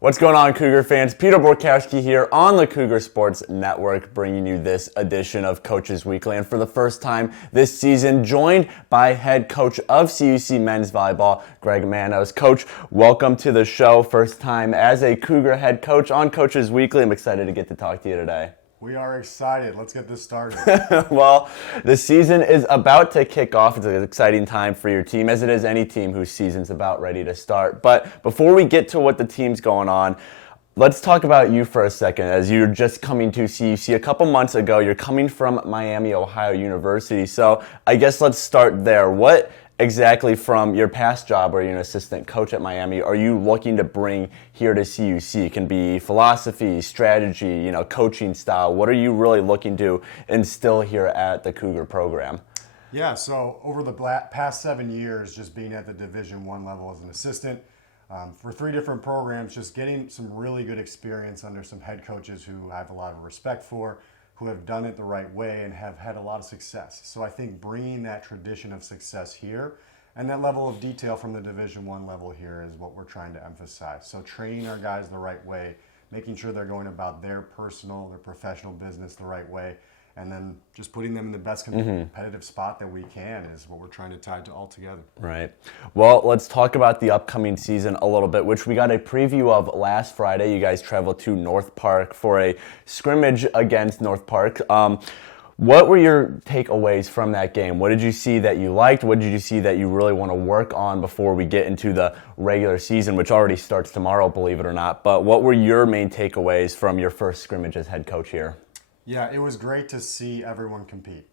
What's going on, Cougar fans? Peter Borkowski here on the Cougar Sports Network, bringing you this edition of Coaches Weekly. And for the first time this season, joined by head coach of CUC men's volleyball, Greg Manos. Coach, welcome to the show. First time as a Cougar head coach on Coaches Weekly. I'm excited to get to talk to you today. We are excited. Let's get this started. Well, the season is about to kick off. It's an exciting time for your team, as it is any team whose season's about ready to start. But before we get to what the team's going on, let's talk about you for a second. As you're just coming to CUC a couple months ago, you're coming from Miami, Ohio University. So I guess let's start there. What exactly from your past job where you're an assistant coach at Miami are you looking to bring here to CUC? It can be philosophy, strategy, coaching style. What are you really looking to instill here at the Cougar program? Yeah, so over the past 7 years, just being at the Division I level as an assistant for 3 different programs, just getting some really good experience under some head coaches who I have a lot of respect for, who have done it the right way and have had a lot of success. So I think bringing that tradition of success here and that level of detail from the Division I level here is what we're trying to emphasize. So training our guys the right way, making sure they're going about their personal, their professional business the right way, and then just putting them in the best competitive spot that we can is what we're trying to tie it all together. Right. Well, let's talk about the upcoming season a little bit, which we got a preview of last Friday. You guys traveled to North Park for a scrimmage against North Park. What were your takeaways from that game? What did you see that you liked? What did you see that you really want to work on before we get into the regular season, which already starts tomorrow, believe it or not? But what were your main takeaways from your first scrimmage as head coach here? Yeah, it was great to see everyone compete.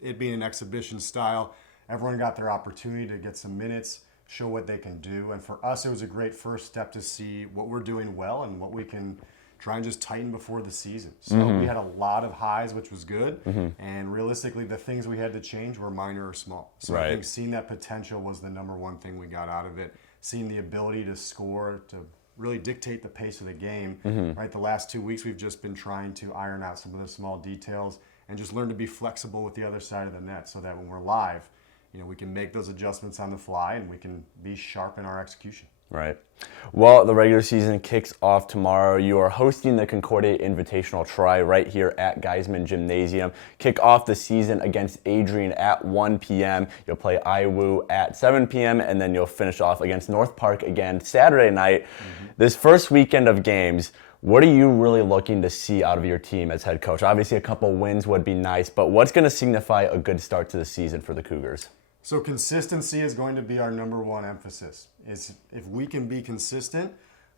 It being an exhibition style, everyone got their opportunity to get some minutes, show what they can do. And for us, it was a great first step to see what we're doing well and what we can try and just tighten before the season. So we had a lot of highs, which was good. And realistically, the things we had to change were minor or small. So I think seeing that potential was the number one thing we got out of it. Seeing the ability to score, to really dictate the pace of the game. Right, the last 2 weeks we've just been trying to iron out some of the small details and just learn to be flexible with the other side of the net so that when we're live, we can make those adjustments on the fly and we can be sharp in our execution. Right. Well, the regular season kicks off tomorrow. You are hosting the Concordia Invitational Try right here at Geisman Gymnasium. Kick off the season against Adrian at 1 p.m. You'll play IWU at 7 p.m. and then you'll finish off against North Park again Saturday night. This first weekend of games, what are you really looking to see out of your team as head coach? Obviously, a couple wins would be nice, but what's going to signify a good start to the season for the Cougars? So consistency is going to be our number one emphasis. If we can be consistent,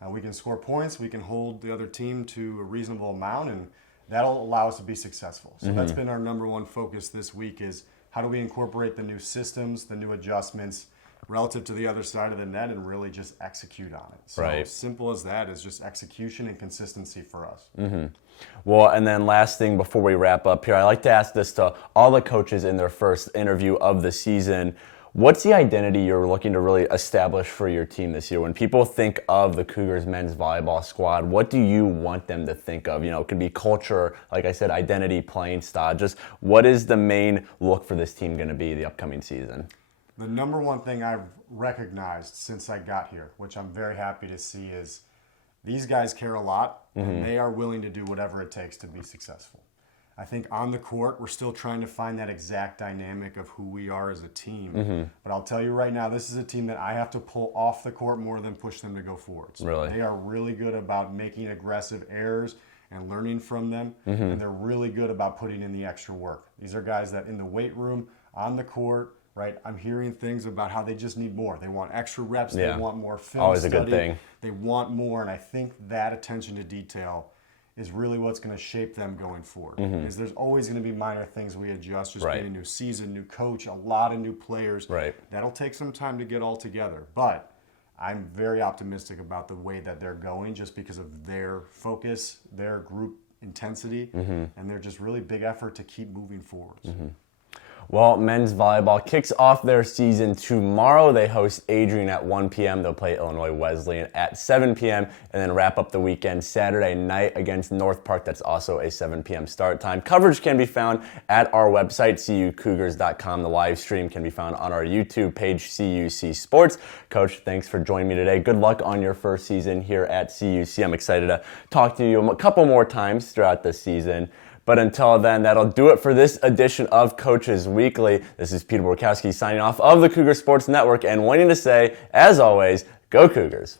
we can score points, we can hold the other team to a reasonable amount, and that'll allow us to be successful. So that's been our number one focus this week is how do we incorporate the new systems, the new adjustments relative to the other side of the net and really just execute on it. So simple as that is just execution and consistency for us. Well, and then last thing before we wrap up here, I like to ask this to all the coaches in their first interview of the season. What's the identity you're looking to really establish for your team this year? When people think of the Cougars men's volleyball squad, what do you want them to think of? It could be culture, like I said, identity, playing style. Just what is the main look for this team going to be the upcoming season? The number one thing I've recognized since I got here, which I'm very happy to see, is these guys care a lot, and they are willing to do whatever it takes to be successful. I think on the court, we're still trying to find that exact dynamic of who we are as a team. But I'll tell you right now, this is a team that I have to pull off the court more than push them to go forwards. Really? They are really good about making aggressive errors and learning from them, and they're really good about putting in the extra work. These are guys that in the weight room, on the court, right, I'm hearing things about how they just need more. They want extra reps. They want more film Always study. A good thing. They want more, and I think that attention to detail is really what's going to shape them going forward. Because there's always going to be minor things we adjust, just being a new season, new coach, a lot of new players. That'll take some time to get all together. But I'm very optimistic about the way that they're going just because of their focus, their group intensity, and their just really big effort to keep moving forward. Well, men's volleyball kicks off their season tomorrow. They host Adrian at 1 p.m. They'll play Illinois Wesleyan at 7 p.m. and then wrap up the weekend Saturday night against North Park. That's also a 7 p.m. start time. Coverage can be found at our website, cucougars.com. The live stream can be found on our YouTube page, CUC Sports. Coach, thanks for joining me today. Good luck on your first season here at CUC. I'm excited to talk to you a couple more times throughout the season. But until then, that'll do it for this edition of Coaches Weekly. This is Peter Borkowski signing off of the Cougar Sports Network and wanting to say, as always, go Cougars.